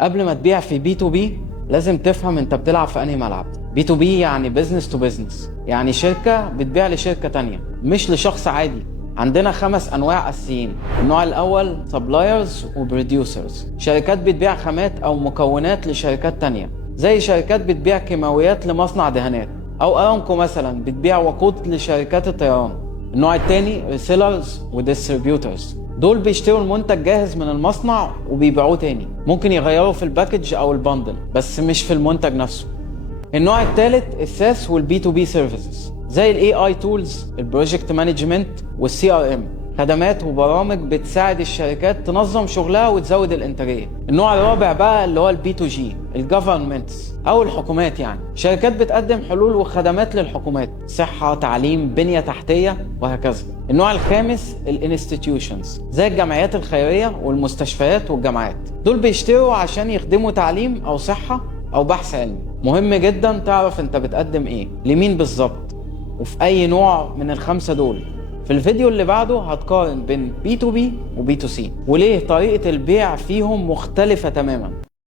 قبل ما تبيع في بي تو بي لازم تفهم انت بتلعب في انهي ملعب. بي تو بي يعني بيزنس تو بيزنس، يعني شركة بتبيع لشركة تانية مش لشخص عادي. عندنا 5 انواع اساسيين. النوع الاول سبلايرز وبروديوسرز، شركات بتبيع خامات او مكونات لشركات تانية، زي شركات بتبيع كيماويات لمصنع دهانات، او ارامكو مثلا بتبيع وقود لشركات الطيران. النوع التاني ريسيلرز وديستريبيوترز، دول بيشتروا المنتج جاهز من المصنع وبيبيعوه تاني، ممكن يغيروا في الباكج او البندل بس مش في المنتج نفسه. النوع الثالث الساس والبي تو بي سيرفيسز، زي الاي اي تولز، البروجكت مانجمنت والسي ار ام، خدمات وبرامج بتساعد الشركات تنظم شغلها وتزود الانتاجيه. النوع الرابع بقى اللي هو البي تو جي، الجفرمنتس او الحكومات، يعني شركات بتقدم حلول وخدمات للحكومات، صحه، تعليم، بنيه تحتيه وهكذا. النوع الخامس الانستتيوشنز، زي الجمعيات الخيريه والمستشفيات والجامعات، دول بيشتروا عشان يخدموا تعليم او صحه او بحث علمي. مهم جدا تعرف انت بتقدم ايه لمين بالظبط وفي اي نوع من ال5 دول. في الفيديو اللي بعده هتقارن بين بي تو بي وبي تو سي وليه طريقة البيع فيهم مختلفة تماما.